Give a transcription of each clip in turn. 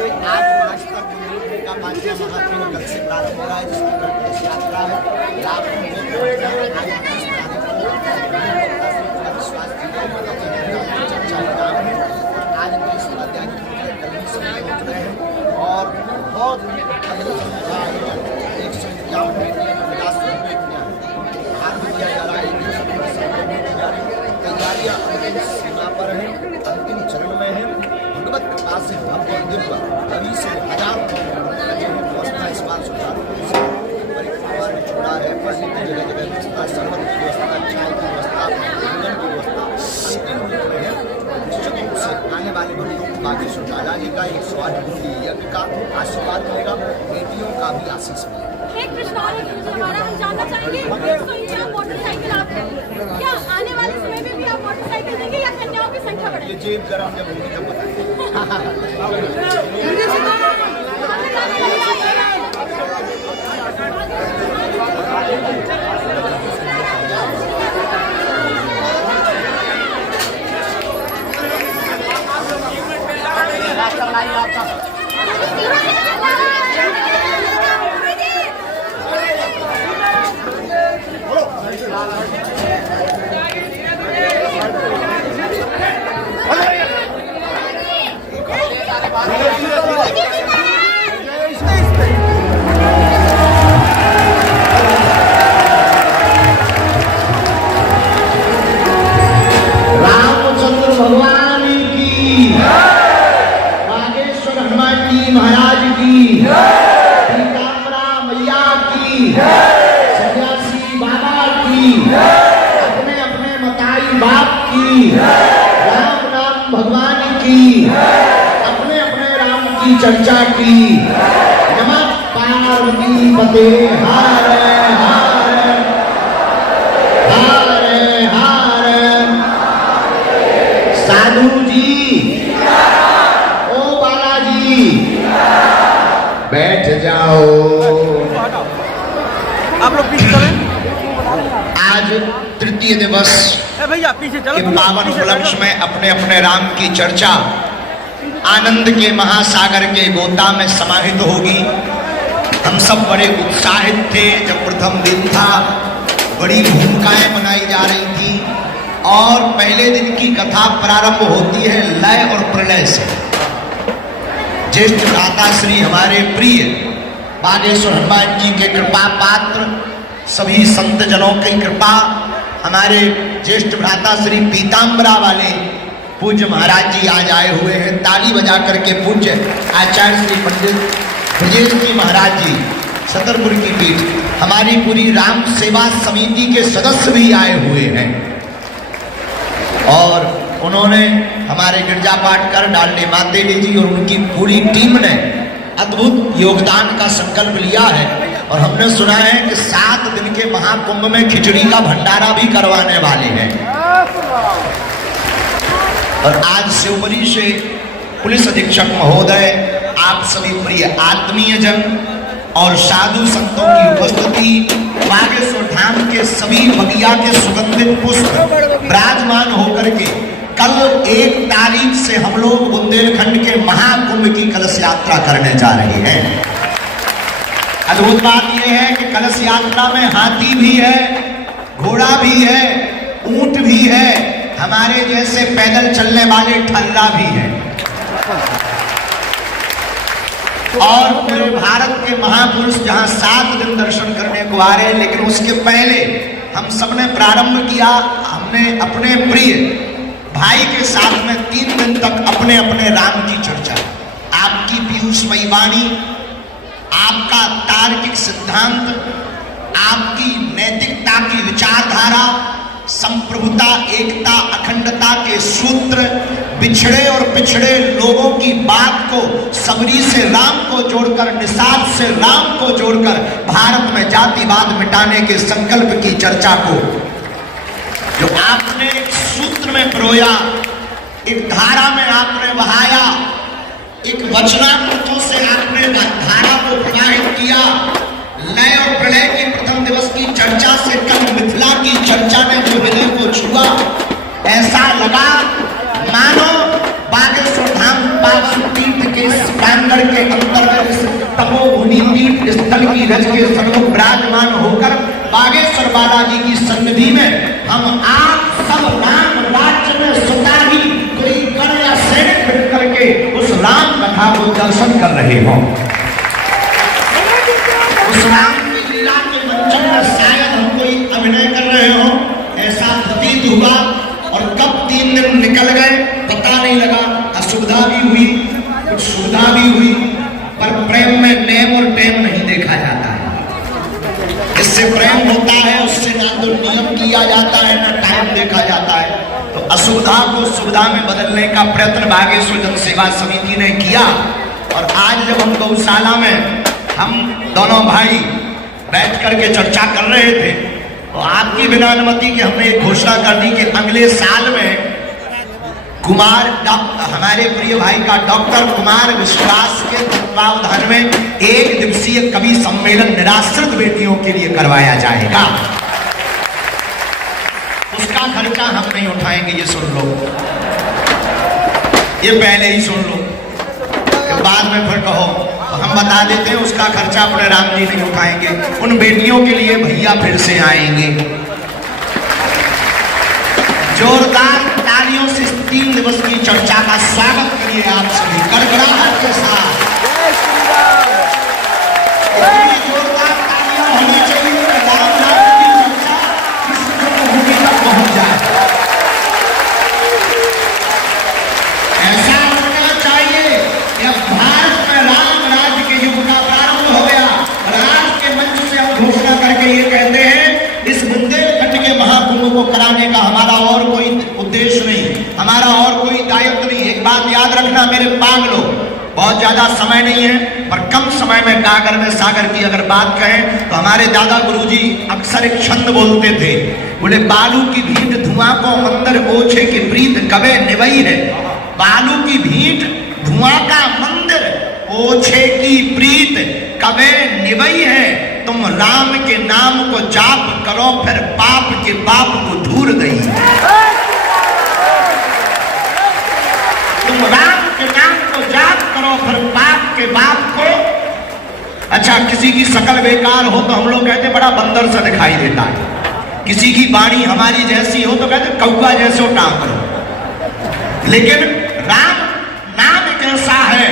आज मार्च तक मंदिर का 5वां महाकुंभ कल से प्रारंभ हो रहा है, जिसकी कल कलश यात्रा है। लाखों लोग आज 30 तारीख को विश्वास चर्चा लगाम है। आज 30 अध्याय जल्दी से पहुँच रहे हैं और बहुत अद्भुत का आयोजन 151 बेटियां 50 बेटियां हाथ में दिया जा रहा है। तैयारियां अंतिम सीमा पर हैं, अंतिम चरण में है। भगवत कृपा से भव्य दिव्य कवि से हजारों व्यवस्था इस बार सुचारू रूप से परिक्रमा में छोड़ा है। पहले की जगह जगह व्यवस्था, शरबत की व्यवस्था, चाय की व्यवस्था, भोजन की व्यवस्था अंतिम रूप में है। निश्चित रूप से आने वाले बंधुओं को बागेश्वर दादा जी का 108 यज्ञ का आशीर्वाद मिलेगा, बेटियों का भी आशीष मिलेगा। एक प्रश्न और है जो हमारा हम जानना चाहेंगे, 151 मोटरसाइकिल आप हैं, क्या आने वाले समय में भी आप मोटरसाइकिल देंगे या कन्याओं की संख्या बढ़ेगी? ये जेब गरम जब होगी तब बताएंगे। रामचंद्र भगवान की, बागेश्वर हनुमान जी महाराज की, पीताम्बरा मैया की, सन्यासी बाबा की, अपने अपने मताई बाप की, राम राम भगवान की, अपने अपने राम की चर्चा की। नमः पार्वती पते हर हर हर हर। साधु जी, ओ बालाजी, बैठ जाओ। आप लोग पीछे चलें। आज तृतीय दिवस भैया पीछे चलो। के पावन उपलक्ष्य में अपने अपने राम की चर्चा आनंद के महासागर के गोता में समाहित होगी। हम सब बड़े उत्साहित थे जब प्रथम दिन था, बड़ी भूमिकाएं बनाई जा रही थी और पहले दिन की कथा प्रारंभ होती है लय और प्रलय से। ज्येष्ठ भ्राता श्री हमारे प्रिय बागेश्वर हनुमान जी के कृपा पात्र, सभी संत जनों की कृपा, हमारे ज्येष्ठ भ्राता श्री पीताम्बरा वाले पूज्य महाराज जी आज आए हुए हैं। ताली बजा करके पूज्य आचार्य श्री पंडित ब्रजेश जी महाराज जी छतरपुर की पीठ, हमारी पूरी राम सेवा समिति के सदस्य भी आए हुए हैं और उन्होंने हमारे गिरजा पाठ कर डालने मातेली जी और उनकी पूरी टीम ने अद्भुत योगदान का संकल्प लिया है। और हमने सुना है कि 7 दिन के महाकुंभ में खिचड़ी का भंडारा भी करवाने वाले हैं। और आज शिवपुरी से पुलिस अधीक्षक महोदय, आप सभी प्रिय आत्मीय जन और साधु संतों की उपस्थिति, बागेश्वर धाम के सभी बगिया के सुगंधित पुष्प विराजमान होकर के कल 1 तारीख से हम लोग बुंदेलखंड के महाकुंभ की कलश यात्रा करने जा रहे हैं। अद्भुत बात यह है कि कलश यात्रा में हाथी भी है, घोड़ा भी है, ऊंट भी है, हमारे जैसे पैदल चलने वाले ठल्ला भी है। और पूरे भारत के महापुरुष जहां 7 दिन दर्शन करने को आ रहे हैं, लेकिन उसके पहले हम सबने प्रारंभ किया, हमने अपने प्रिय भाई के साथ में 3 दिन तक अपने अपने राम की चर्चा, आपकी पीयूषमयी वाणी, आपका तार्किक सिद्धांत, आपकी नैतिकता की विचारधारा, संप्रभुता, एकता, अखंडता के सूत्र, बिछड़े और पिछड़े लोगों की बात को सबरी से राम को जोड़कर, निषाद से राम को जोड़कर भारत में जातिवाद मिटाने के संकल्प की चर्चा को जो आपने एक सूत्र में पिरोया, एक धारा में आपने बहाया, एक वचनामृतों से आपने धारा को प्रवाहित किया। लय और प्रलय के प्रथम दिवस की चर्चा से कल मिथिला की चर्चा ने जो हृदय को छुआ, ऐसा लगा मानो बागेश्वर धाम पावन तीर्थ के प्रांगण पीठ स्थल की रज के सन्मुख विराजमान होकर बागेश्वर बालाजी की सन्निधि में हम आप सब राम राज्य में स्वतः ही कोई गण या सैनिक मिल करके उस राम कथा को दर्शन कर रहे हो। उस राम की लीला के मंचन में शायद हम कोई अभिनय कर रहे हो, ऐसा प्रतीत हुआ। और कब 3 दिन निकल गए पता नहीं लगा। असुविधा भी हुई, कुछ सुविधा भी हुई, पर प्रेम में नेम और टेम नहीं देखा जाता है। इससे प्रेम होता है, उससे ना तो नियम किया जाता है ना टाइम देखा जाता है। तो असुविधा को सुविधा में बदलने का प्रयत्न बागेश्वर जन सेवा समिति ने किया। और आज जब हम गौशाला में हम दोनों भाई बैठ करके चर्चा कर रहे थे, तो आपकी बिना अनुमति के हमने एक घोषणा कर दी कि अगले साल में कुमार हमारे प्रिय भाई का डॉक्टर कुमार विश्वास के तत्वावधान में 1 दिवसीय कवि सम्मेलन निराश्रित बेटियों के लिए करवाया जाएगा। उसका खर्चा हम नहीं उठाएंगे, ये सुन लो, ये पहले ही सुन लो, बाद में फिर कहो। हम बता देते हैं उसका खर्चा अपने राम जी नहीं उठाएंगे, उन बेटियों के लिए भैया फिर से आएंगे। जोरदार तालियों से 3 दिवस की चर्चा का स्वागत करिए आप सभी गड़गड़ाहट के साथ। जोरदार तालियां होनी चाहिए कि राम नाम की चर्चा इस भूमि तक पहुंच जाए। ऐसा होना चाहिए कि अब भारत में राम राज्य के युग का प्रारंभ हो गया। राज के मंच से हम घोषणा करके ये कहते हैं, इस बुंदेलखंड के महाकुंभ को कराने का हमारा और कोई उद्देश्य नहीं, हमारा और कोई दायित्व नहीं। एक बात याद रखना मेरे पागलों, बहुत ज्यादा समय नहीं है, पर कम समय में गागर में सागर की अगर बात कहें तो हमारे दादा गुरुजी अक्सर एक छंद बोलते थे, बोले बालू की भींट धुआं को मंदिर ओछे की प्रीत कबे निभई है। बालू की भींट धुआं का मंदिर ओछे की प्रीत कबे निभई है। तुम राम के नाम को जाप करो फिर पाप के पाप को दूर दई। तुम राम के नाम को जाप करो फिर पाप के पाप को। अच्छा, किसी की शकल बेकार हो तो हम लोग कहते बड़ा बंदर सा दिखाई देता है, किसी की वाणी हमारी जैसी हो तो कहते कौवा जैसे टाँग करो। लेकिन राम नाम एक ऐसा है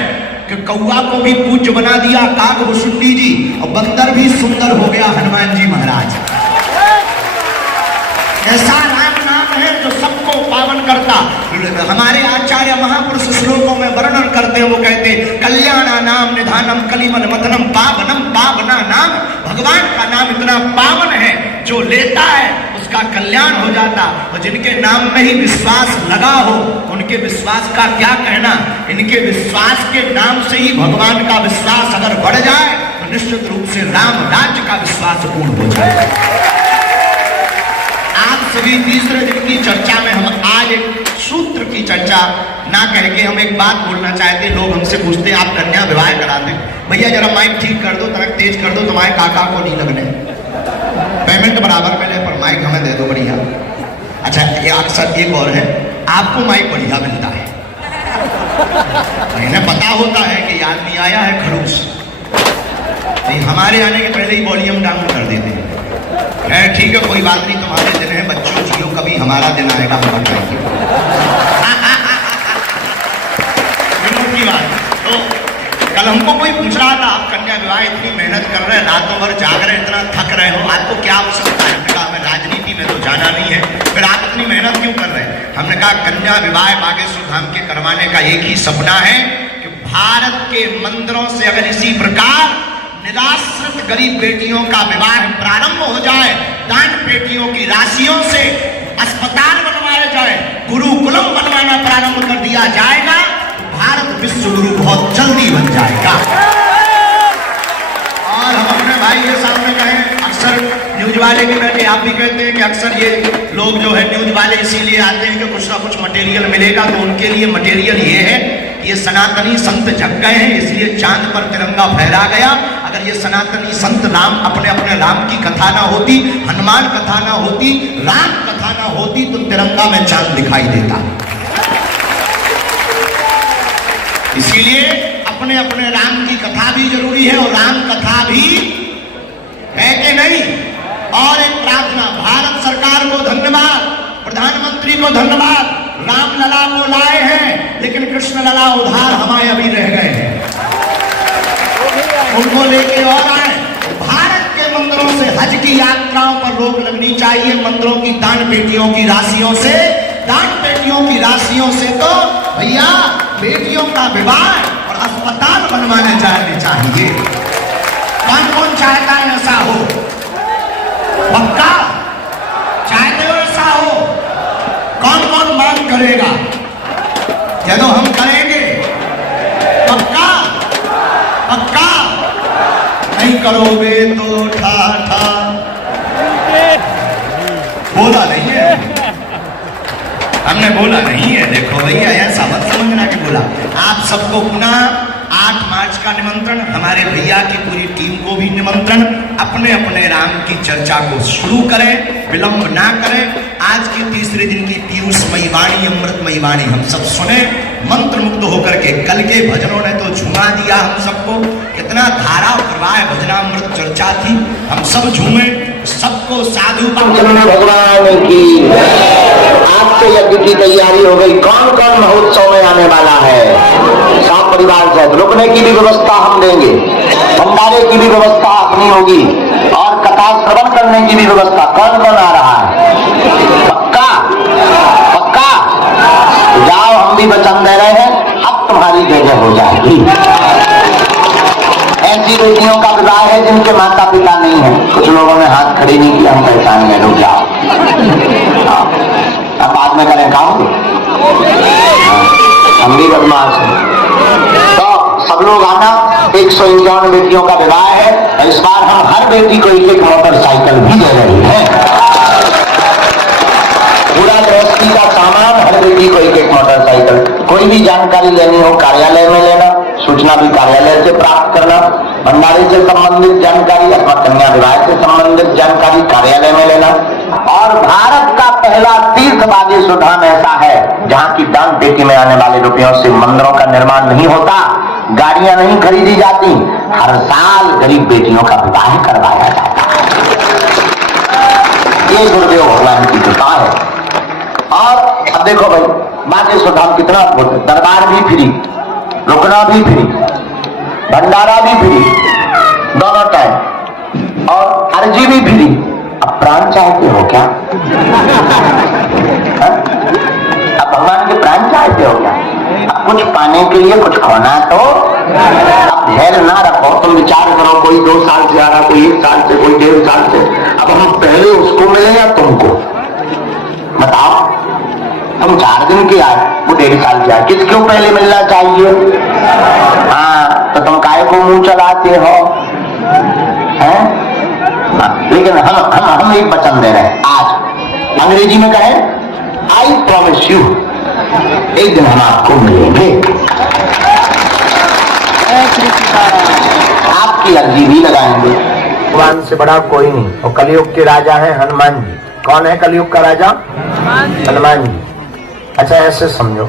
कि कौवा को भी पूज्य बना दिया कागभूषुंडी जी, और बंदर भी सुंदर हो गया हनुमान जी महाराज। ऐसा राम नाम है जो सबको पावन करता। हमारे आचार्य महापुरुष श्लोकों में वर्णन करते हैं, वो कहते कल्याणा नाम निधानम कलिमन मथनम पावनम पावना नाम। भगवान का नाम इतना पावन है, जो लेता है उसका कल्याण हो जाता। और जिनके नाम में ही विश्वास लगा हो उनके विश्वास का क्या कहना। इनके विश्वास के नाम से ही भगवान का विश्वास अगर बढ़ जाए तो निश्चित रूप से राम राज्य का विश्वास पूर्ण हो जाए। आप सभी तीसरे दिन की चर्चा में हम आज एक सूत्र की चर्चा ना कह के हम एक बात बोलना चाहते। लोग हमसे पूछते आप कन्या विवाह कराते, भैया जरा माइक ठीक कर दो, तनक तेज कर दो, तुम्हारे काका को नहीं लगने। पेमेंट बराबर मिले पर माइक हमें दे दो बढ़िया। अच्छा, ये अक्सर एक और है, आपको माइक बढ़िया मिलता है, इन्हें पता होता है कि आदमी आया है खड़ूस, हमारे आने के पहले ही वॉल्यूम डाउन कर देते हैं। ठीक है, कोई बात नहीं, तुम्हारे दिन है, बच्चों जियो, कभी हमारा दिन आएगा हम बताएंगे। की बात तो कल हमको कोई पूछ रहा था, आप कन्या विवाह इतनी मेहनत कर रहे हैं, रातों भर जाग रहे हैं, इतना थक रहे हो, आपको क्या आवश्यकता है? हमने कहा हमें राजनीति में तो जाना नहीं है, फिर आप इतनी मेहनत क्यों कर रहे हैं? हमने कहा कन्या विवाह बागेश्वर धाम के करवाने का एक ही सपना है कि भारत के मंदिरों से अगर इसी प्रकार निराश्रित गरीब बेटियों का विवाह प्रारंभ हो जाए, दान पेटियों की राशियों से अस्पताल बनवाए जाए, गुरुकुलम बनवाना प्रारंभ कर दिया जाएगा, भारत विश्व गुरु बहुत जल्दी बन जाएगा। और हम अपने भाई के सामने कहें, अक्सर न्यूज वाले भी कहते हैं, आप भी कहते हैं कि अक्सर ये लोग जो है न्यूज वाले इसीलिए आते हैं कि कुछ ना कुछ मटेरियल मिलेगा। तो उनके लिए मटेरियल ये है, ये सनातनी संत जग गए हैं, इसलिए चांद पर तिरंगा फहरा गया। अगर ये सनातनी संत राम अपने अपने राम की कथा ना होती, हनुमान कथा ना होती, राम कथा ना होती, तो तिरंगा में चांद दिखाई देता। इसीलिए अब अपने अपने राम की कथा भी जरूरी है और राम कथा भी है कि नहीं। और एक प्रार्थना, भारत सरकार को धन्यवाद, प्रधानमंत्री को धन्यवाद, राम लला को लाए हैं, लेकिन कृष्ण लला उधार हमारे अभी रह गए हैं, उनको लेके और आए। भारत के मंदिरों से हज की यात्राओं पर रोक लगनी चाहिए। मंदिरों की दान पेटियों की राशियों से, दान पेटियों की राशियों से तो भैया बेटियों का विवाह और अस्पताल बनवाने जाने चाहिए। कौन कौन चाहता है ऐसा हो? पक्का चाहते हो ऐसा हो? कौन कौन मांग करेगा? चलो हम करेंगे। पक्का पक्का, नहीं करोगे तो ठा बोला नहीं है, हमने बोला नहीं है। देखो भैया ऐसा मत समझना कि बोला। आप सबको पुनः 8 मार्च का निमंत्रण, हमारे भैया की पूरी टीम को भी निमंत्रण। अपने अपने राम की चर्चा को शुरू करें, विलंब ना करें। आज की तीसरे दिन की पीयूषमयी वाणी, अमृतमयी वाणी हम सब सुने, मंत्र मुग्ध होकर के। कल के भजनों ने तो झूमा दिया हम सबको, कितना धारा प्रवाह भजनामृत चर्चा थी, हम सब झूमे, सबको साधु भगवान की। आज से यज्ञ की तैयारी हो गई। कौन कौन महोत्सव में आने वाला है? सब परिवार से रुकने की भी व्यवस्था हम देंगे, भंडारे की भी व्यवस्था अपनी होगी और कथा श्रवण करने की भी व्यवस्था। कौन कौन आ रहा है? पक्का पक्का जाओ, हम भी वचन दे रहे हैं, अब तुम्हारी जगह हो जाएगी। ऐसी बेटियों का विवाह है जिनके माता पिता नहीं है। कुछ लोगों ने हाथ खड़े नहीं किया, हम पहचान में रुक जाओ, अब बाद में करें काम, हम भी बदमाश हैं। तो सब लोग आना। 151 बेटियों का विवाह है। इस बार हम हर बेटी को एक मोटरसाइकिल भी दे रहे हैं। पूरा गृहस्थी का सामान, हर बेटी को एक मोटरसाइकिल। कोई भी जानकारी लेनी हो कार्यालय में लेना, सूचना भी कार्यालय से प्राप्त करना। भंडारे से संबंधित जानकारी अथवा कन्या विवाह से संबंधित जानकारी कार्यालय में लेना। और भारत का पहला तीर्थवादी सुधाम ऐसा है जहाँ की दान पेटी में आने वाले रुपयों से मंदिरों का निर्माण नहीं होता, गाड़ियां नहीं खरीदी जाती, हर साल गरीब बेटियों का विवाह करवाया जाता है। ये गुरुदेव भगवान की कृपा है। और अब देखो भाई, बाकी सुधाम कितना अद्भुत है। दरबार भी फ्री, रुकना भी फ्री, भंडारा भी फ्री, दोनों टाइम, और अर्जी भी फ्री। अब प्राण चाहते हो क्या? अब भगवान के प्राण चाहते हो क्या? अब कुछ पाने के लिए कुछ खोना तो अब धैर्य ना रखो। तुम विचार करो, कोई 2 साल से आ रहा, कोई 1 साल से, कोई 1.5 साल से। अब हम पहले उसको मिले या तुमको? बताओ, हम 4 दिन के आए, वो 1.5 साल के आए, किसको पहले मिलना चाहिए? हाँ, तो तुम काय को मुंह चलाते हो? हैं? लेकिन हम एक वचन दे रहे हैं आज, अंग्रेजी में कहें आई प्रॉमिस यू, एक दिन हम आपको मिलेंगे। आपकी अर्जी भी लगाएंगे। भगवान से बड़ा कोई नहीं। और कलयुग के राजा है हनुमान जी। कौन है कलयुग का राजा? हनुमान जी। अच्छा ऐसे समझो,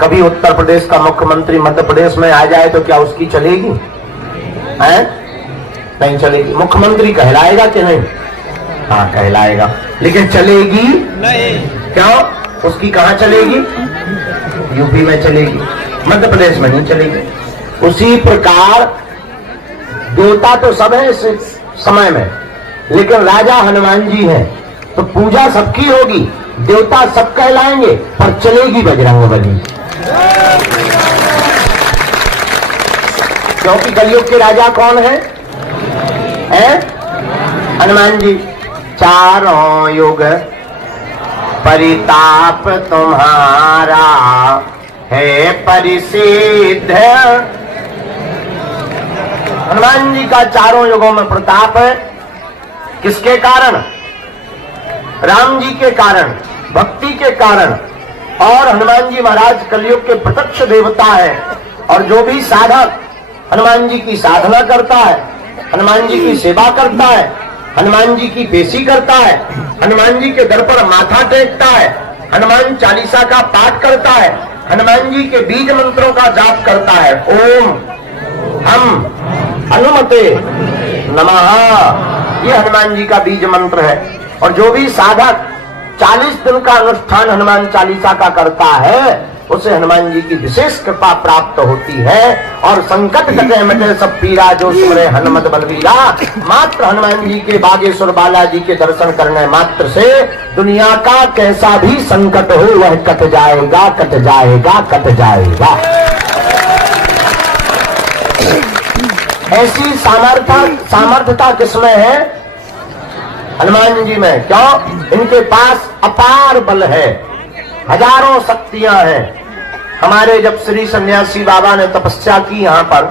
कभी उत्तर प्रदेश का मुख्यमंत्री मध्य प्रदेश में आ जाए तो क्या उसकी चलेगी? हैं? नहीं चलेगी। मुख्यमंत्री कहलाएगा कि नहीं? हाँ कहलाएगा, लेकिन चलेगी नहीं। क्यों? उसकी कहाँ चलेगी? यूपी में चलेगी, मध्य प्रदेश में नहीं चलेगी। उसी प्रकार देवता तो सब है इस समय में, लेकिन राजा हनुमान जी हैं, तो पूजा सबकी होगी, देवता सब कहलाएंगे, पर चलेगी बजरंगबली। क्योंकि कलयुग के राजा कौन है? हनुमान जी। चारों युग परिताप तुम्हारा है परिसिद्ध। हनुमान जी का चारों युगों में प्रताप है। किसके कारण? राम जी के कारण, भक्ति के कारण। और हनुमान जी महाराज कलयुग के प्रत्यक्ष देवता है। और जो भी साधक हनुमान जी की साधना करता है, हनुमान जी की सेवा करता है, हनुमान जी की पेशी करता है, हनुमान जी के दर पर माथा टेकता है, हनुमान चालीसा का पाठ करता है, हनुमान जी के बीज मंत्रों का जाप करता है, ओम हम हनुमते नमः, ये हनुमान जी का बीज मंत्र है। और जो भी साधक 40 दिन का अनुष्ठान हनुमान चालीसा का करता है, उसे हनुमान जी की विशेष कृपा प्राप्त होती है। और संकट कटे मिटे सब पीरा, जो सुमरे हनुमत बलवीरा। मात्र हनुमान जी के बागेश्वर बालाजी के दर्शन करने मात्र से दुनिया का कैसा भी संकट हो वह कट जाएगा, कट जाएगा, कट जाएगा। ऐसी सामर्थ्यता किसमें है? हनुमान जी में। क्यों? इनके पास अपार बल है, हजारों शक्तियां हैं। हमारे जब श्री सन्यासी बाबा ने तपस्या की, यहाँ पर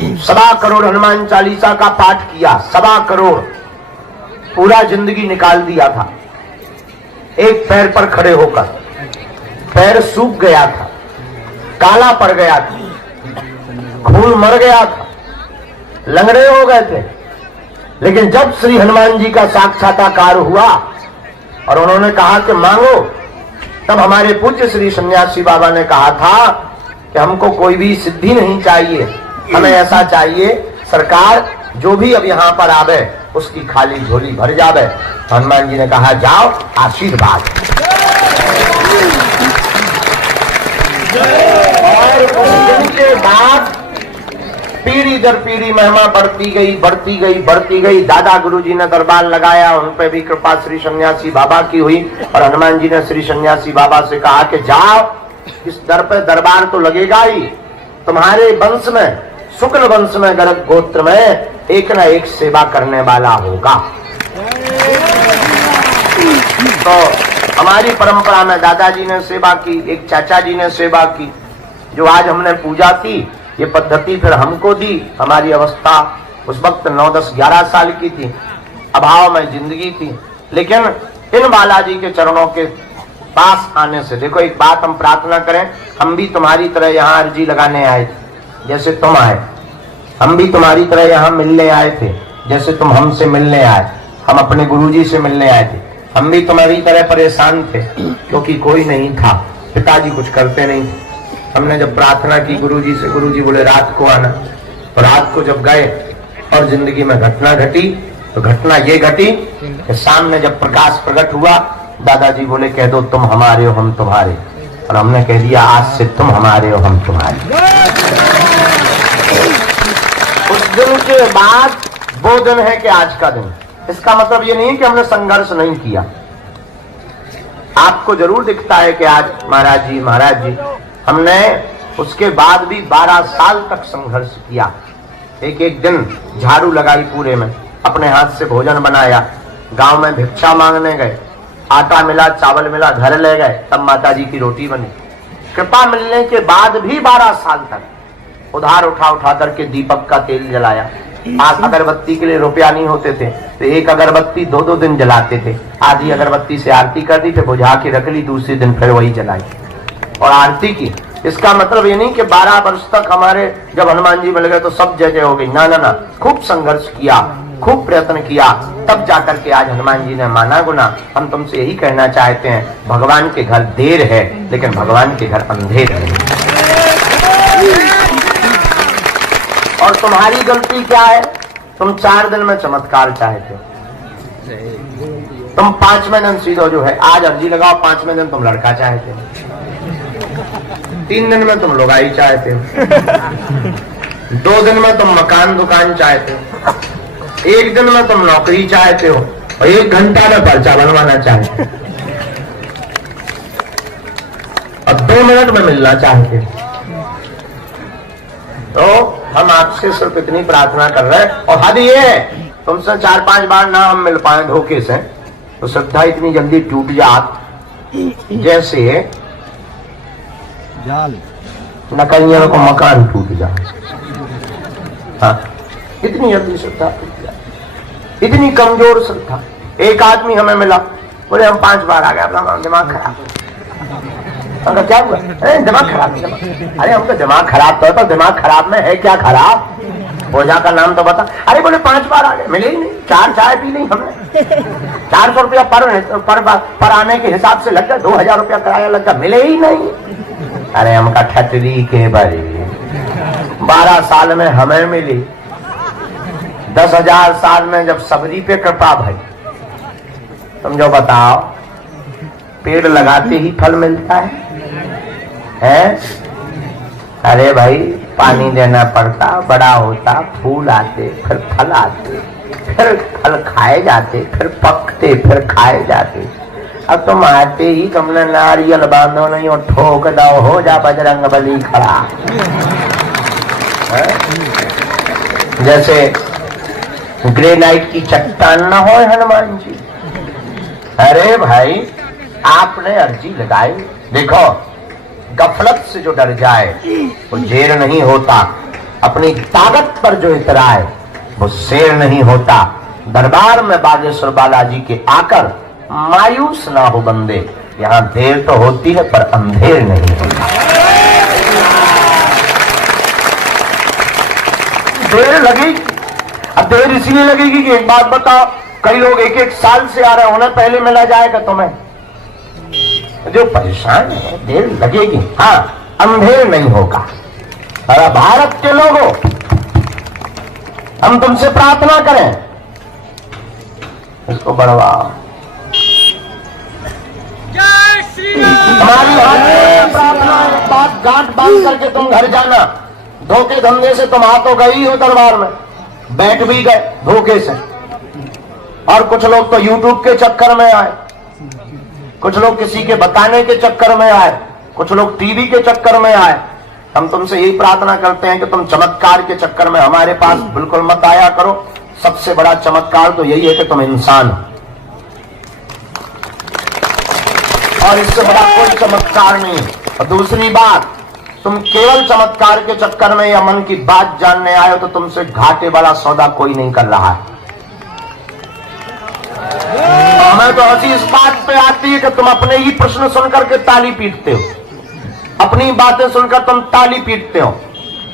1.25 करोड़ हनुमान चालीसा का पाठ किया, 1.25 करोड़, पूरा जिंदगी निकाल दिया था एक पैर पर खड़े होकर। पैर सूख गया था, काला पड़ गया था, खून मर गया था, लंगड़े हो गए थे। लेकिन जब श्री हनुमान जी का साक्षात्कार हुआ और उन्होंने कहा कि मांगो, तब हमारे पूज्य श्री सन्यासी बाबा ने कहा था कि हमको कोई भी सिद्धि नहीं चाहिए, हमें ऐसा चाहिए सरकार जो भी अब यहाँ पर आवे उसकी खाली झोली भर जावे। हनुमान जी ने कहा जाओ, आशीर्वाद। और उस दिन के बाद पीढ़ी दर पीढ़ी महिमा बढ़ती गई, बढ़ती गई, बढ़ती गई। दादा गुरुजी ने दरबार लगाया, उन पे भी कृपा श्री सन्यासी बाबा की हुई। और हनुमान जी ने श्री सन्यासी बाबा से कहा कि जाओ, इस दर पे दरबार तो लगेगा ही, तुम्हारे वंश में, शुक्ल वंश में, गर्ग गोत्र में एक न एक सेवा करने वाला होगा। तो हमारी परंपरा में दादाजी ने सेवा की, एक चाचा जी ने सेवा की। जो आज हमने पूजा की, ये पद्धति फिर हमको दी। हमारी अवस्था उस वक्त 9, 10, 11 साल की थी, अभाव में जिंदगी थी। लेकिन इन बालाजी के चरणों के पास आने से, देखो एक बात हम प्रार्थना करें, हम भी तुम्हारी तरह यहाँ अर्जी लगाने आए थे जैसे तुम आए, हम भी तुम्हारी तरह यहाँ मिलने आए थे जैसे तुम हमसे मिलने आए। हम अपने गुरुजी से मिलने आए थे, हम भी तुम्हारी तरह परेशान थे क्योंकि कोई नहीं था, पिताजी कुछ करते नहीं थे। हमने जब प्रार्थना की गुरुजी से, गुरुजी बोले रात को आना। तो रात को जब गए और जिंदगी में घटना घटी, तो घटना ये घटी कि सामने जब प्रकाश प्रकट हुआ, दादाजी बोले कह दो तुम हमारे हो हम तुम्हारे। और हमने कह दिया आज से तुम हमारे हो हम तुम्हारे। उस दिन के बाद वो दिन है कि आज का दिन। इसका मतलब ये नहीं है कि हमने संघर्ष नहीं किया। आपको जरूर दिखता है कि आज महाराज जी, हमने उसके बाद भी 12 साल तक संघर्ष किया। एक एक दिन झाड़ू लगाई पूरे में, अपने हाथ से भोजन बनाया, गांव में भिक्षा मांगने गए, आटा मिला, चावल मिला, घर ले गए, तब माताजी की रोटी बनी। कृपा मिलने के बाद भी 12 साल तक उधार उठा उठा करके दीपक का तेल जलाया। आज अगरबत्ती के लिए रुपया नहीं होते थे तो एक अगरबत्ती 2-2 दिन जलाते थे। आधी अगरबत्ती से आरती कर दी, फिर बुझा के रख ली, दूसरे दिन फिर वही जलाई और आरती की। इसका मतलब ये नहीं कि 12 वर्ष तक हमारे जब हनुमान जी मिल गए तो सब जगह हो गई, ना ना ना। खूब संघर्ष किया, खूब प्रयत्न किया, तब जाकर के आज हनुमान जी ने माना गुना। हम तुमसे यही कहना चाहते हैं, भगवान के घर देर है लेकिन भगवान के घर अंधेर है। और तुम्हारी गलती क्या है? तुम 4 दिन में चमत्कार चाहते हो, तुम 5वें दिन सीधो जो है आज अर्जी लगाओ, 5वें दिन तुम लड़का चाहते हो, 3 दिन में तुम लुगाई चाहते हो, 2 दिन में तुम मकान दुकान चाहते हो, 1 दिन में तुम नौकरी चाहते हो और 1 घंटा में पर्चा बनवाना चाहते हो और 2 मिनट में मिलना चाहते हो। तो हम आपसे सिर्फ इतनी प्रार्थना कर रहे हैं। और हद ये है, तुमसे 4-5 बार ना हम मिल पाए धोखे से तो श्रद्धा इतनी जल्दी टूट जात जैसे नकलियों को मकान टूट जाए। हाँ, इतनी जल्दी श्रद्धा टूट जाए, इतनी कमजोर श्रद्धा। एक आदमी हमें मिला, बोले हम 5 बार आ गए, अपना दिमाग खराब। हमका क्या हुआ? दिमाग खराब। अरे हमका दिमाग खराब तो दिमाग खराब में है क्या खराब? ओझा का नाम तो बता। अरे बोले 5 बार आ गए, मिले ही नहीं। 4 चाय पी ली हमने। 400 रुपया पर आने के हिसाब से लग गया, 2000 रुपया किराया लग गया, मिले ही नहीं। अरे हमका ठटरी के बारे 12 साल में हमें मिली, 10,000 साल में जब सबरी पे कृपा भाई। तुम जो बताओ, पेड़ लगाते ही फल मिलता है? अरे भाई पानी देना पड़ता, बड़ा होता, फूल आते, फिर फल आते, फिर फल खाए जाते, फिर पकते, फिर खाए जाते। अब तुम आते ही तुमने नारियल बांधो नहीं और ठोक दो, हो जा बजरंग बली खड़ा। जैसे ग्रेनाइट की चट्टान ना हो हनुमान जी। अरे भाई आपने अर्जी लगाई, देखो गफलत से जो डर जाए वो जेर नहीं होता, अपनी ताकत पर जो इतराए वो शेर नहीं होता। दरबार में बागेश्वर बालाजी के आकर मायूस ना हो बंदे, यहाँ देर तो होती है पर अंधेर नहीं होता। देर लगेगी, अब देर इसलिए लगेगी कि एक बात बताओ, कई लोग 1-1 साल से आ रहे हैं, उन्हें पहले मिला जाएगा तुम्हें? जो परेशान है, देर लगेगी, हाँ अंधेर नहीं होगा। अरे भारत के लोगों, हम तुमसे प्रार्थना करें, इसको बढ़वाओ। हमारी हाथ में प्रार्थना है, बात गांठ बांध करके तुम घर जाना। धोखे धंधे से तुम आ तो गई हो दरबार में, बैठ भी गए धोखे से। और कुछ लोग तो YouTube के चक्कर में आए, कुछ लोग किसी के बताने के चक्कर में आए, कुछ लोग टीवी के चक्कर में आए। हम तुमसे यही प्रार्थना करते हैं कि तुम चमत्कार के चक्कर में हमारे पास बिल्कुल मत आया करो। सबसे बड़ा चमत्कार तो यही है कि तुम इंसान हो, और इससे बड़ा कोई चमत्कार नहीं। और दूसरी बात, तुम केवल चमत्कार के चक्कर में या मन की बात जानने आए हो तो तुमसे घाटे वाला सौदा कोई नहीं कर रहा है। हमें तो हंसी इस बात पे आती है कि तुम अपने ही प्रश्न सुनकर के ताली पीटते हो, अपनी बातें सुनकर तुम ताली पीटते हो,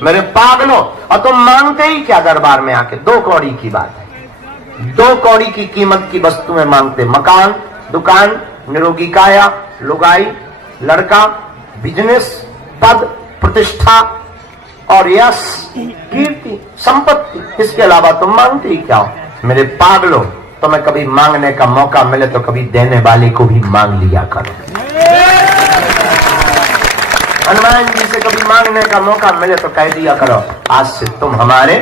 मेरे पागलों। और तुम मांगते ही क्या दरबार में आके? 2 कौड़ी की बात है, 2 कौड़ी की कीमत की वस्तुएं मांगते। मकान, दुकान, निरोगी काया, लुगाई, लड़का, बिजनेस, पद, प्रतिष्ठा और यश, कीर्ति, संपत्ति। इसके अलावा तुम मांगते ही क्या हो? मेरे पागलों, तुम्हें कभी मांगने का मौका मिले तो कभी देने वाले को भी मांग लिया करो। हनुमान जी से कभी मांगने का मौका मिले तो कह दिया करो, आज से तुम हमारे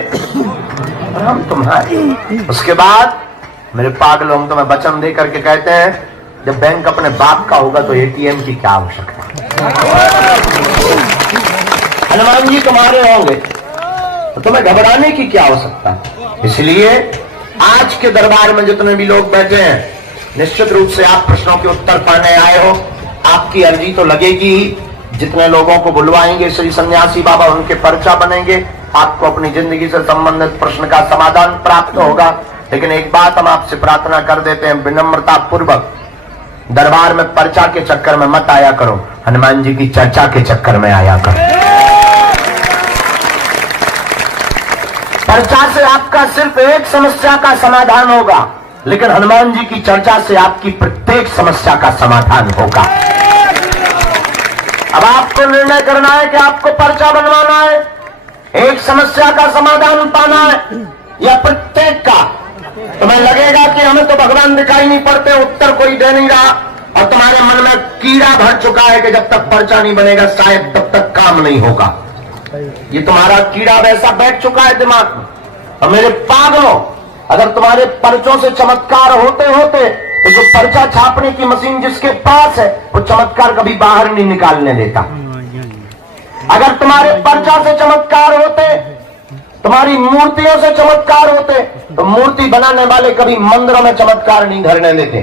और हम तुम्हारे। उसके बाद मेरे पागलों, हम तुम्हें वचन दे करके कहते हैं, जब बैंक अपने बाप का होगा तो ATM की क्या आवश्यकता? हनुमान जी तुम्हारे होंगे तो तुम्हें घबराने की क्या आवश्यकता? इसलिए आज के दरबार में जितने भी लोग बैठे हैं, निश्चित रूप से आप प्रश्नों के उत्तर पाने आए हो। आपकी अर्जी तो लगेगी ही। जितने लोगों को बुलवाएंगे श्री सन्यासी बाबा, उनके पर्चा बनेंगे, आपको अपनी जिंदगी से संबंधित प्रश्न का समाधान प्राप्त होगा। लेकिन एक बात हम आपसे प्रार्थना कर देते हैं विनम्रता पूर्वक, दरबार में पर्चा के चक्कर में मत आया करो, हनुमान जी की चर्चा के चक्कर में आया करो। पर्चा से आपका सिर्फ एक समस्या का समाधान होगा, लेकिन हनुमान जी की चर्चा से आपकी प्रत्येक समस्या का समाधान होगा। अब आपको निर्णय करना है कि आपको पर्चा बनवाना है, एक समस्या का समाधान पाना है, या प्रत्येक का। तुम्हें लगेगा कि हमें तो भगवान दिखाई नहीं पड़ते, उत्तर कोई दे नहीं रहा, और तुम्हारे मन में कीड़ा भर चुका है कि जब तक पर्चा नहीं बनेगा शायद तब तक काम नहीं होगा। ये तुम्हारा कीड़ा वैसा बैठ चुका है दिमाग में। और मेरे पागलों, अगर तुम्हारे पर्चों से चमत्कार होते होते तो जो पर्चा छापने की मशीन जिसके पास है वो चमत्कार कभी बाहर नहीं निकालने देता। अगर तुम्हारे पर्चा से चमत्कार होते, तुम्हारी मूर्तियों से चमत्कार होते, तो मूर्ति बनाने वाले कभी मंदिरों में चमत्कार नहीं धरने देते,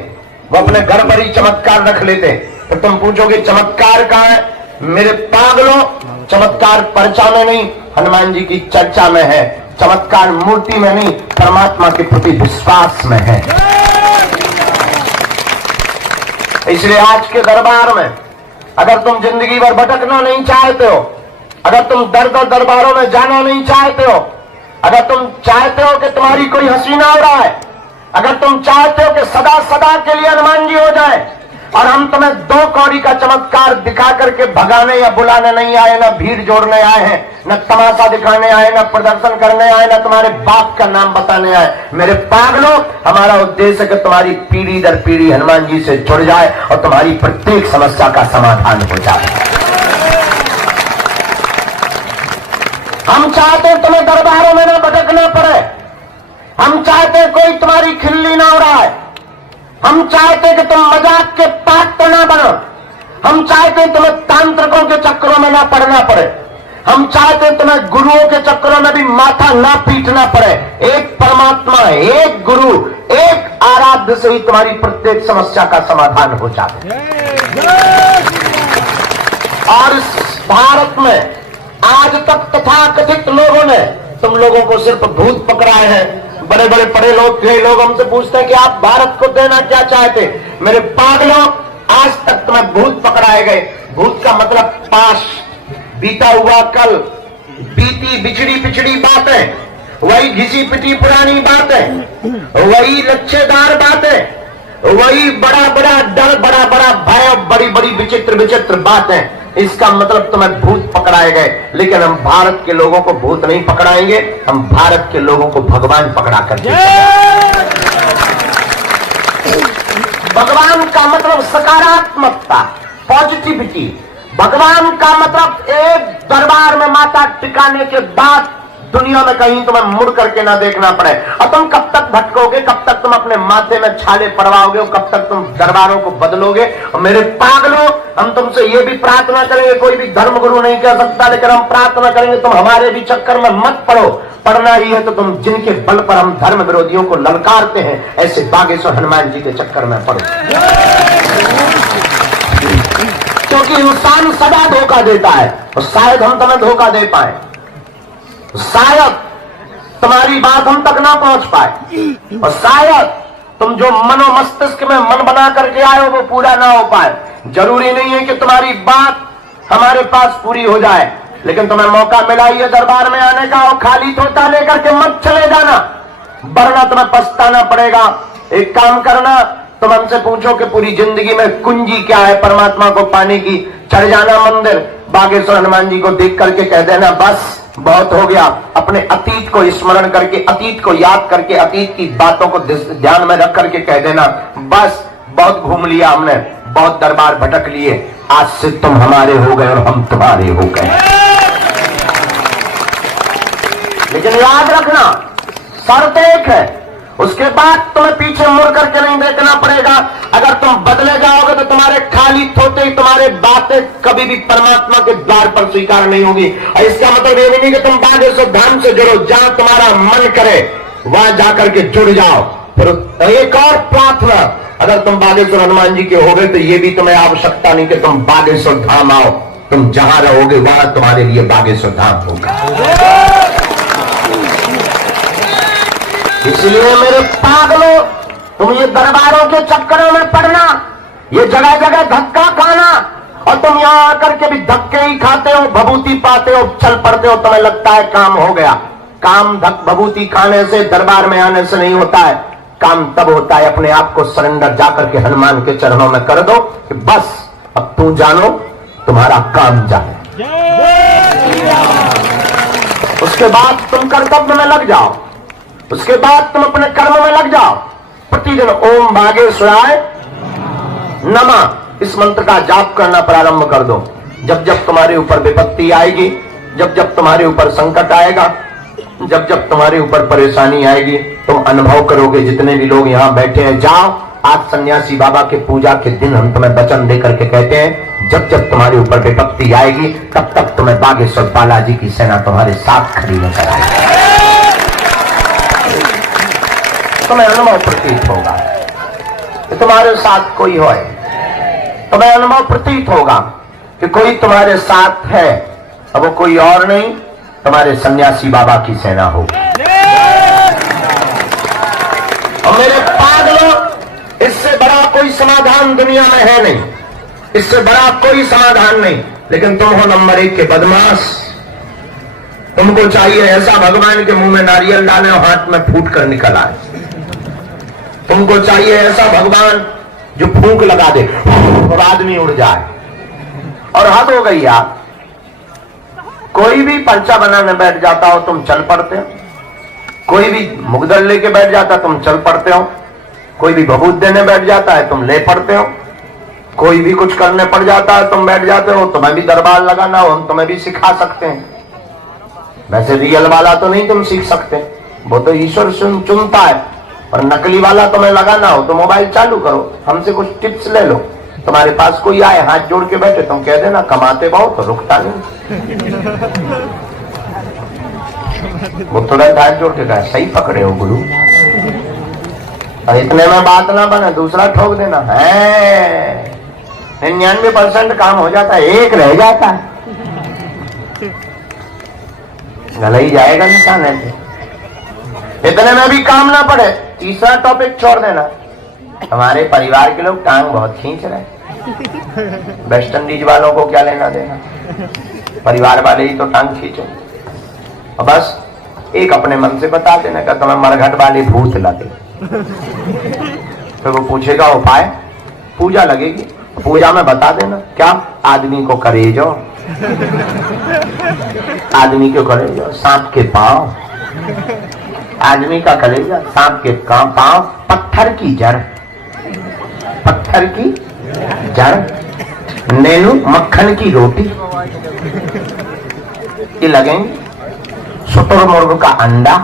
वो अपने घर पर ही चमत्कार रख लेते। तो तुम पूछोगे चमत्कार कहाँ है? मेरे पागलों, चमत्कार पर्चा में नहीं, हनुमान जी की चर्चा में है। चमत्कार मूर्ति में नहीं, परमात्मा के प्रति विश्वास में है। इसलिए आज के दरबार में अगर तुम जिंदगी भर भटकना नहीं चाहते हो, अगर तुम दर दर दरबारों में जाना नहीं चाहते हो, अगर तुम चाहते हो कि तुम्हारी कोई हसीना हो रहा है, अगर तुम चाहते हो कि सदा सदा के लिए हनुमान जी हो जाए, और हम तुम्हें 2 कौड़ी का चमत्कार दिखा करके भगाने या बुलाने नहीं आए, ना भीड़ जोड़ने आए हैं, न तमाशा दिखाने आए, न प्रदर्शन करने आए, न तुम्हारे बाप का नाम बताने आए। मेरे पागलों, हमारा उद्देश्य है कि तुम्हारी पीढ़ी दर पीढ़ी हनुमान जी से जुड़ जाए और तुम्हारी प्रत्येक समस्या का समाधान हो जाए। हम चाहते तुम्हें दरबारों में ना भटकना पड़े, हम चाहते कोई तुम्हारी खिल्ली ना उड़ाए, हम चाहते कि तुम मजाक के पात्र ना बनो, हम चाहते तुम्हें तांत्रिकों के चक्करों में ना पड़ना पड़े, हम चाहते तुम्हें गुरुओं के चक्करों में भी माथा ना पीटना पड़े। एक परमात्मा, एक गुरु, एक आराध्य से ही तुम्हारी प्रत्येक समस्या का समाधान हो जाए। और इस भारत में आज तक तथाकथित लोगों ने तुम लोगों को सिर्फ भूत पकड़ाए हैं। बड़े बड़े पढ़े लोग, कई लोग हमसे पूछते हैं कि आप भारत को देना क्या चाहते। मेरे पागलों, आज तक तुम्हें भूत पकड़ाए गए। भूत का मतलब पास, बीता हुआ कल, बीती बिछड़ी पिछड़ी बातें, वही घिसी पिटी पुरानी बातें, वही लच्छेदार बातें, वही बड़ा बड़ा डर, बड़ा बड़ा भय, बड़ी बड़ी विचित्र विचित्र बातें। इसका मतलब तुम्हें भूत पकड़ाए गए। लेकिन हम भारत के लोगों को भूत नहीं पकड़ाएंगे, हम भारत के लोगों को भगवान पकड़ा करके। भगवान का मतलब सकारात्मकता, पॉजिटिविटी। भगवान का मतलब एक दरबार में माथा टिकाने के बाद दुनिया में कहीं तुम्हें मुड़ करके ना देखना पड़े। और तुम कब तक भटकोगे, कब तक तुम अपने माथे में छाले पड़वाओगे, कब तक तुम दरबारों को बदलोगे। और मेरे पागलों, हम तुमसे ये भी प्रार्थना करेंगे, कोई भी धर्म गुरु नहीं कह सकता, लेकिन हम प्रार्थना करेंगे तुम हमारे भी चक्कर में मत पड़ो। पढ़ना ही है तो तुम जिनके बल पर हम धर्म विरोधियों को ललकारते हैं, ऐसे बागेश्वर हनुमान जी के चक्कर में पड़ो। क्योंकि इंसान सदा धोखा देता है, और शायद हम तुम्हें धोखा दे पाए, शायद तुम्हारी बात हम तक ना पहुंच पाए, और शायद तुम जो मनो मस्तिष्क में मन बना करके आए हो वो पूरा ना हो पाए। जरूरी नहीं है कि तुम्हारी बात हमारे पास पूरी हो जाए, लेकिन तुम्हें मौका मिला ही है दरबार में आने का, और खाली तोता लेकर के मत चले जाना, वरना तुम्हें पछताना पड़ेगा। एक काम करना, तुम हमसे पूछो कि पूरी जिंदगी में कुंजी क्या है परमात्मा को पाने की, चढ़ जाना मंदिर, बागेश्वर हनुमान जी को देख करके कह देना बस बहुत हो गया। अपने अतीत को स्मरण करके, अतीत को याद करके, अतीत की बातों को ध्यान में रख करके कह देना बस बहुत घूम लिया हमने, बहुत दरबार भटक लिए, आज से तुम हमारे हो गए और हम तुम्हारे हो गए। लेकिन याद रखना, शर्त एक है, उसके बाद तुम्हें पीछे मुड़ करके नहीं देखना पड़ेगा। अगर तुम बदले जाओगे तो तुम्हारे खाली थोते ही तुम्हारे बातें कभी भी परमात्मा के द्वार पर स्वीकार नहीं होगी। और इसका मतलब ये नहीं कि तुम बागेश्वर धाम से जुड़ो, जहां तुम्हारा मन करे वहां जाकर के जुड़ जाओ। फिर एक और प्रार्थना, अगर तुम बागेश्वर हनुमान जी के हो गए तो ये भी तुम्हें आवश्यकता नहीं कि तुम बागेश्वर धाम आओ, तुम जहां रहोगे वहां तुम्हारे लिए बागेश्वर धाम होगा। इसलिए मेरे पागलों, तुम ये दरबारों के चक्करों में पड़ना, ये जगह जगह धक्का खाना, और तुम यहां आकर के भी धक्के ही खाते हो, भभूति पाते हो, चल पड़ते हो, तुम्हें लगता है काम हो गया। काम भभूति खाने से, दरबार में आने से नहीं होता है। काम तब होता है अपने आप को सरेंडर जाकर के हनुमान के चरणों में कर दो कि बस अब तू जानो, तुम्हारा काम जाने। उसके बाद तुम कर्तव्य में लग जाओ, उसके बाद तुम अपने कर्म में लग जाओ। प्रतिदिन ओम भागेश्वराय नमः इस मंत्र का जाप करना प्रारंभ कर दो। जब जब तुम्हारे ऊपर विपत्ति आएगी, जब जब तुम्हारे ऊपर संकट आएगा, जब जब तुम्हारे ऊपर परेशानी आएगी, तुम अनुभव करोगे। जितने भी लोग यहाँ बैठे हैं, जाओ आज सन्यासी बाबा के पूजा के दिन हम तुम्हें वचन दे करके कहते हैं, जब जब तुम्हारे ऊपर विपत्ति आएगी तब तक तुम्हें बागेश्वर बालाजी की सेना तुम्हारे साथ खड़ी नजर आएगी। तुम्हें अनुभव प्रतीत होगा कि तुम्हारे साथ कोई हो, तुम्हें अनुभव प्रतीत होगा कि कोई तुम्हारे साथ है, अब वो कोई और नहीं, तुम्हारे सन्यासी बाबा की सेना होगी। और मेरे पागलों, इससे बड़ा कोई समाधान दुनिया में है नहीं, इससे बड़ा कोई समाधान नहीं। लेकिन तुम हो नंबर 1 के बदमाश, तुमको चाहिए ऐसा भगवान के मुंह में नारियल डाले और हाथ में फूट कर निकल आए। तुमको चाहिए ऐसा भगवान जो फूंक लगा दे और आदमी उड़ जाए। और हद हो गई यार, कोई भी पर्चा बनाने बैठ जाता हो तुम चल पड़ते हो, कोई भी मुगदल लेके बैठ जाता तुम चल पड़ते हो, कोई भी भभूत देने बैठ जाता है तुम ले पड़ते हो, कोई भी कुछ करने पड़ जाता है तुम बैठ जाते हो। तुम्हें भी दरबार लगाना हो हम तुम्हें भी सिखा सकते हैं। वैसे रियल वाला तो नहीं तुम सीख सकते, वो तो ईश्वर चुनता है। और नकली वाला तुम्हें लगाना हो तो मोबाइल चालू करो, हमसे कुछ टिप्स ले लो। तुम्हारे पास कोई आए हाथ जोड़ के बैठे, तुम कह देना कमाते बहुत तो रुकता नहीं। वो तुरंत हाथ जोड़ के कहा सही पकड़े हो गुरु। और इतने में बात ना बने दूसरा ठोक देना है। 99% काम हो जाता है, एक रह जाता है, गला ही जाएगा निशान है। इतने में भी काम ना पड़े तीसरा टॉपिक छोड़ देना। हमारे परिवार के लोग टांग बहुत खींच रहे हैं, वेस्ट इंडीज वालों को क्या लेना देना, परिवार वाले ही तो टांग खींचे। और बस एक अपने मन से बता देना का तुम्हें मरघट वाले भूत लगे, तो वो पूछेगा उपाय, पूजा लगेगी, पूजा में बता देना क्या आदमी को करेजो, आदमी को करेजो सांप के पांव, आदमी का कलेजा सांप के पांव, पत्थर की जड़, पत्थर की जड़, नेनू मक्खन की रोटी, ये लगेंगे। शुतुरमुर्ग का अंडा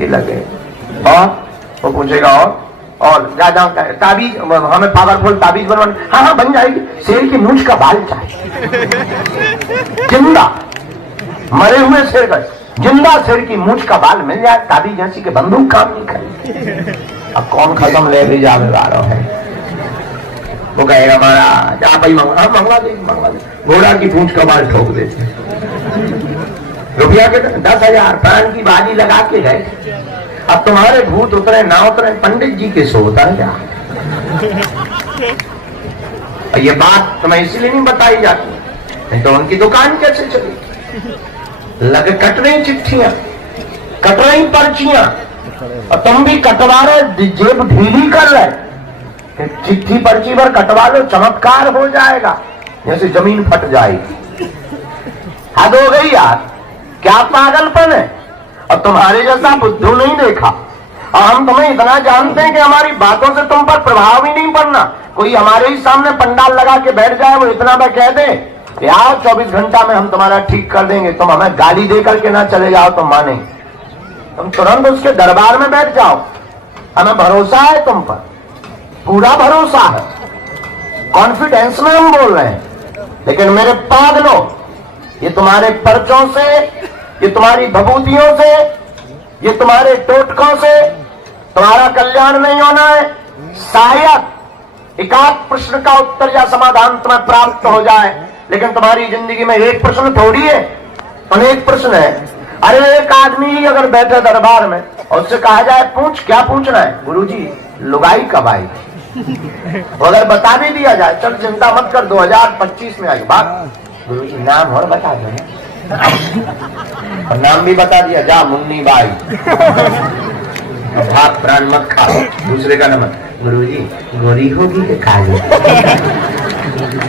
ये लगे। और वो पूछेगा और जा जाओ ताबीज, हमें पावरफुल ताबीज बनवानी, हाँ हाँ बन जाएगी। शेर की मूंछ का बाल चाहिए, जिंदा मरे हुए शेर का, जिंदा शेर की मूंछ का बाल मिल जाए ताबीज जैसी के बंदूक काम नहीं करे। अब कौन खत्म ले भी जाने वाला है, वो कहेगा महाराज आप ही मंगवा दे, घोड़ा की पूंछ का बाल ठोक देते, रुपया के 10,000 प्राण की बाजी लगा के गए। अब तुम्हारे भूत उतरे ना उतरे पंडित जी के सोता है। ये बात तुम्हें इसलिए नहीं बताई जाती, नहीं तो उनकी दुकान कैसे चली। लगे कट रही चिट्ठियां, कट रही पर्चियां, और तुम भी कटवा रहे, जेब ढीली कर रहे। चिट्ठी पर्ची पर कटवा लो, चमत्कार हो जाएगा, जैसे जमीन फट जाएगी। हद हो गई यार, क्या पागलपन है। और तुम्हारे जैसा बुद्धू नहीं देखा। और हम तुम्हें इतना जानते हैं कि हमारी बातों से तुम पर प्रभाव ही नहीं पड़ना। कोई हमारे ही सामने पंडाल लगा के बैठ जाए, वो इतना मैं कह दे कि आओ 24 घंटा में हम तुम्हारा ठीक कर देंगे, तुम हमें गाली दे करके ना चले जाओ तो माने, तुम तुरंत उसके दरबार में बैठ जाओ। हमें भरोसा है तुम पर, पूरा भरोसा है, कॉन्फिडेंस में हम बोल रहे हैं। लेकिन मेरे पागलों, ये तुम्हारे पर्चों से, ये तुम्हारी भभूतियों से, ये तुम्हारे टोटकों से तुम्हारा कल्याण नहीं होना है। शायद एकाध प्रश्न का उत्तर या समाधान तुम्हें प्राप्त हो जाए, लेकिन तुम्हारी जिंदगी में एक प्रश्न थोड़ी है, अनेक प्रश्न है। अरे एक आदमी ही अगर बैठे दरबार में और उससे कहा जाए पूछ क्या पूछना है, गुरुजी लुगाई कब आई, अगर बता भी दिया जाए चल चिंता मत कर 2025 में आएगी बात, गुरुजी नाम और बता दो, और नाम भी बता दिया जा मुन्नी बाई, भाग प्राण मत खा, दूसरे का नंबर गुरुजी गोरी होगी कि काली।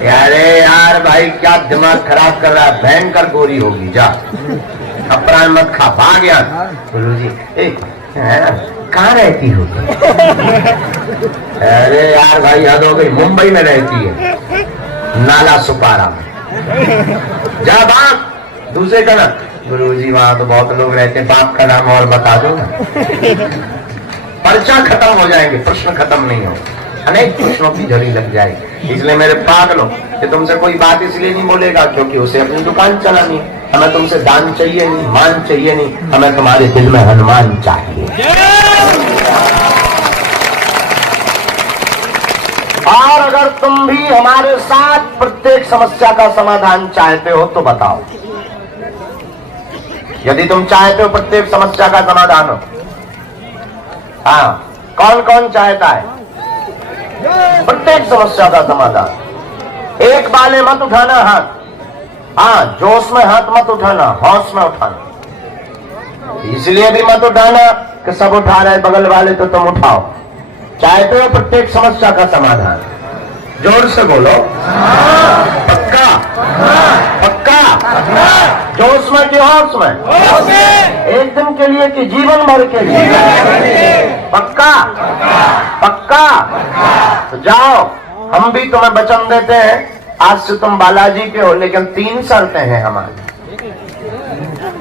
अरे यार भाई क्या दिमाग खराब कर रहा है, भयंकर गोरी होगी जा, अब प्राण मत खा, भाग यार। गुरुजी कहाँ रहती हो? अरे यार भाई हद हो गई, मुंबई में रहती है, नाला सुपारा में, जा भाग दूसरे का ना। गुरुजी वहां तो बहुत लोग रहते हैं, बाप का नाम और बता दो ना, पर्चा खत्म हो जाएंगे, प्रश्न खत्म नहीं हो, अनेक प्रश्नों की झड़ी लग जाएगी। इसलिए मेरे पागलों कि तुमसे कोई बात इसलिए नहीं बोलेगा क्योंकि उसे अपनी दुकान चलानी। हमें तुमसे दान चाहिए नहीं, मान चाहिए नहीं, हमें तुम्हारे दिल में हनुमान चाहिए। और अगर तुम भी हमारे साथ प्रत्येक समस्या का समाधान चाहते हो तो बताओ। यदि तुम चाहते हो प्रत्येक समस्या का समाधान हो, हाँ कौन कौन चाहता है प्रत्येक समस्या का समाधान? एक बाले मत उठाना हाथ, हाँ, जोश में हाथ मत उठाना, होश में उठाना। इसलिए भी मत उठाना कि सब उठा रहे बगल वाले तो तुम उठाओ। चाहते हो प्रत्येक समस्या का समाधान? जोर से बोलो पक्का पक्का। जोश में कि होश में? एक दिन के लिए कि जीवन भर के लिए? पक्का पक्का। तो जाओ, हम भी तुम्हें वचन देते हैं, आज से तुम बालाजी के हो, लेकिन 3 शर्तें हैं हमारी।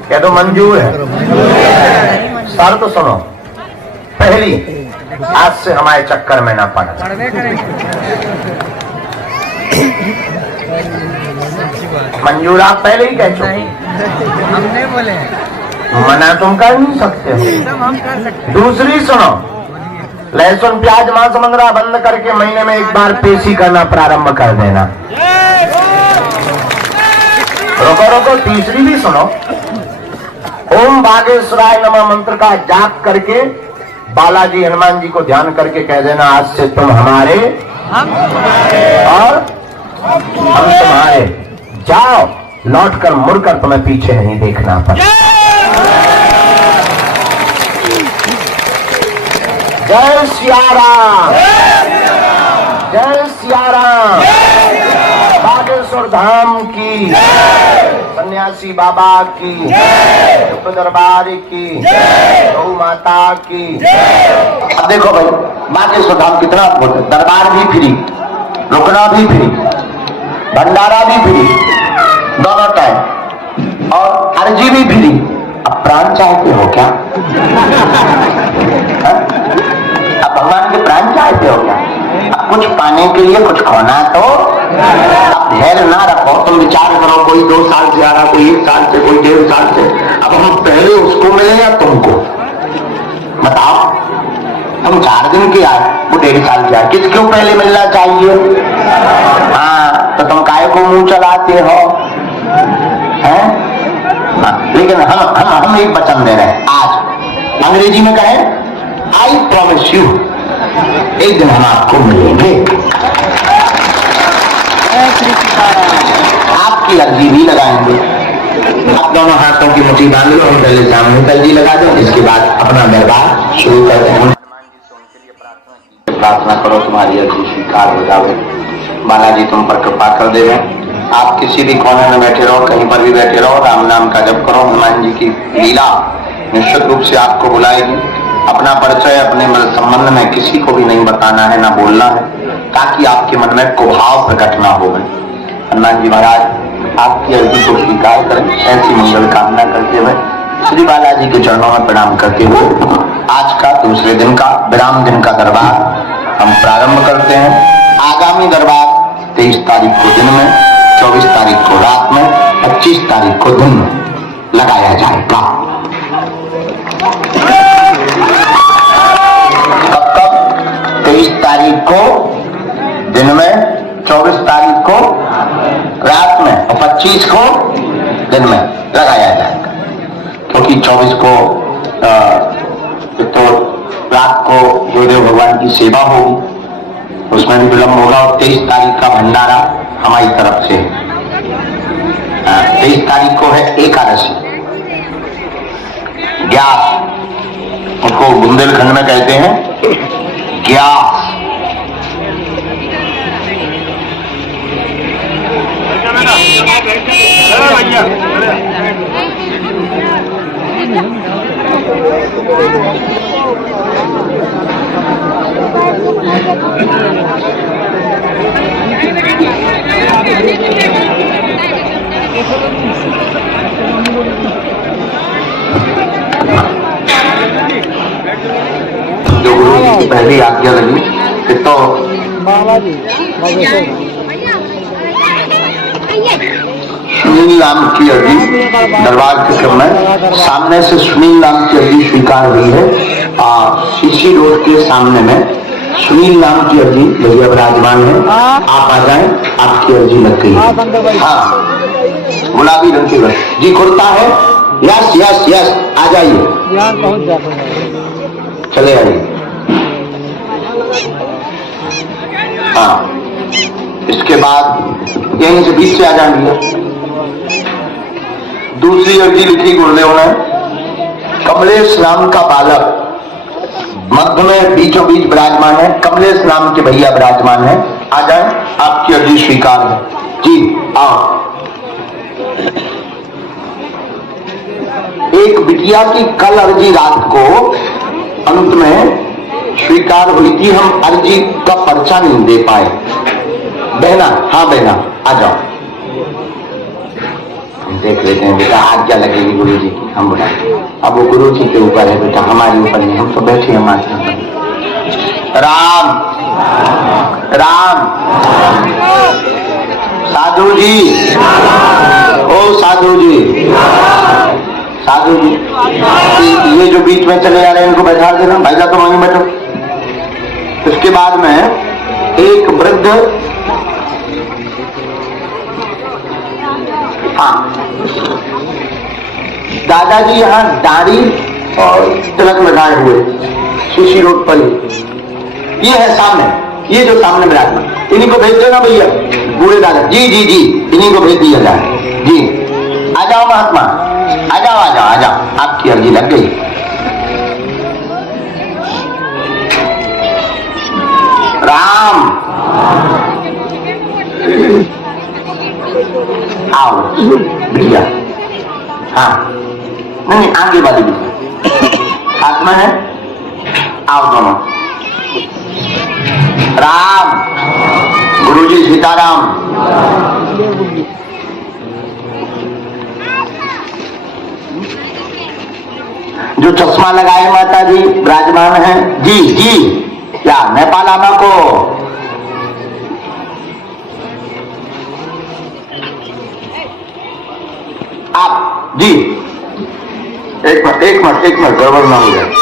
क्या तो मंजूर है? शर्त सुनो। पहली, आज से हमारे चक्कर में ना पड़ा। मंजूर आप पहले ही कह चुके, हमने बोले मना तुम कर नहीं सकते हो। हम कर सकते। दूसरी सुनो, लहसुन प्याज मांस मंगरा बंद करके महीने में एक बार पेशी करना प्रारंभ कर देना। रोको रोको, तीसरी भी सुनो। ओम बागेश्वराय नमः मंत्र का जाप करके बालाजी हनुमान जी को ध्यान करके कह देना, आज से तुम हमारे और हम तुम्हारे। जाओ, लौटकर मुड़कर तुम्हें पीछे नहीं देखना पड़े। जय सिया राम, जय सिया राम। बागेश्वर धाम की, सन्यासी बाबा की, दुख दरबार की, गौ माता की। अब देखो भाई, बागेश्वर धाम कितना अद्भुत है। दरबार भी फ्री, रुकना भी फ्री, भंडारा भी फ्री, दोनों टाइम, और अर्जी भी फ्री। अब प्राण चाहते हो क्या? अब भगवान के प्राण चाहते हो क्या? अब कुछ पाने के लिए कुछ खोना तो। अब धैर्य ना रखो, तुम विचार करो, कोई 2 साल से आ रहा, कोई 1 साल से, कोई 1.5 साल से। अब हम पहले उसको मिले या तुमको? बताओ, तुम 4 दिन के आए, वो 1.5 साल के आए, किसको पहले मिलना चाहिए? हाँ, तो तुम काय को मुंह चलाते हो? हैं? लेकिन हम एक वचन दे रहे हैं आज, अंग्रेजी में कहें, आई प्रॉमिस यू, एक दिन हम आपको मिलेंगे। आपकी अर्जी भी लगाएंगे। आप दोनों हाथों की मुट्ठी बांध लो, हम पहले सामने अर्जी लगा दो, इसके बाद अपना दरबार शुरू करते हैं। प्रार्थना करो तुम्हारी अर्जी स्वीकार हो जावे, बालाजी तुम पर कृपा कर दे। आप किसी भी कोने में बैठे रहो, कहीं पर भी बैठे रहो, राम नाम का जप करो। हनुमान जी की लीला निश्चित रूप से आपको बुलाएगी। अपना परिचय अपने संबंध में किसी को भी नहीं बताना है, ना बोलना है, ताकि आपके मन में कुभाव प्रकट ना हो। हनुमान जी महाराज आपकी अर्जी को स्वीकार करें, ऐसी मंगल कामना करते हुए श्री बालाजी के चरणों में प्रणाम करते हुए आज का दूसरे दिन का विराम दिन का दरबार हम प्रारंभ करते हैं। आगामी दरबार 23 तारीख को दिन में, 24 तारीख को रात में, 25 तारीख को दिन में लगाया जाएगा। कब? 23 तारीख को दिन में, 24 तारीख को रात में और 25 को दिन में लगाया जाएगा। क्योंकि 24 को तो रात को गुरुदेव भगवान की सेवा होगी, उसमें भी विलंब होगा, और 23 तारीख का भंडारा हमारी तरफ से। 23 तारीख को है एकादशी, ग्यास, उसको बुंदेलखंड में कहते हैं ग्यास। जो गुरु जी की पहली आज्ञा लगी कि तो सुनील नाम की अर्जी दरबार के क्रम में सामने से सुनील नाम की अर्जी स्वीकार हुई है। सीसी रोड के सामने में सुनील नाम की अर्जी भैया विराजमान है, आप आ जाएं, आपकी अर्जी लग गई है। हाँ, गुलाबी रंग की बस जी खुलता है। यस यस यस, आ जाइए, चले आइए। हाँ, इसके बाद यहीं से बीच से आ जाएंगे। दूसरी अर्जी लिखी गुरुदेव ने, कमलेश नाम का बालक मध्य में बीचों बीच विराजमान है, कमलेश नाम के भैया विराजमान है, आ जाए, आपकी अर्जी स्वीकार है जी। आओ। एक बिटिया की कल अर्जी रात को अंत में स्वीकार हुई थी, हम अर्जी का पर्चा नहीं दे पाए। बहना, हाँ बहना आ जाओ, देख लेते हैं बेटा आज्ञा लगेगी गुरु जी की, हम बोला अब वो गुरु जी के ऊपर है बेटा, हमारे ऊपर नहीं, हम तो बैठे हैं माता। राम राम साधु जी, ओ साधु जी, साधु जी ये जो बीच में चले आ रहे हैं इनको बैठा देना, भाई साहब तो वहीं बैठो। उसके बाद में एक वृद्ध, हाँ दादाजी यहाँ दाढ़ी और तिलक लगाए हुए सुशी रोड पर, ये है सामने, ये जो सामने विराजमान, इन्हीं को भेज देना भैया, बूढ़े दादा जी जी जी, इन्हीं को भेज दिया जाए जी। आ जाओ महात्मा, आ जाओ आ जाओ आ जाओ, आपकी अर्जी लग गई। राम आओ भैया, हाँ नहीं आगे वाली भी हाथ में है, आओ दोनों। राम गुरुजी सीताराम। जो चश्मा लगाए माता जी विराजमान है जी जी, क्या नेपाल आमा को आप जी, एक मिनट गड़बड़ ना हो जाए।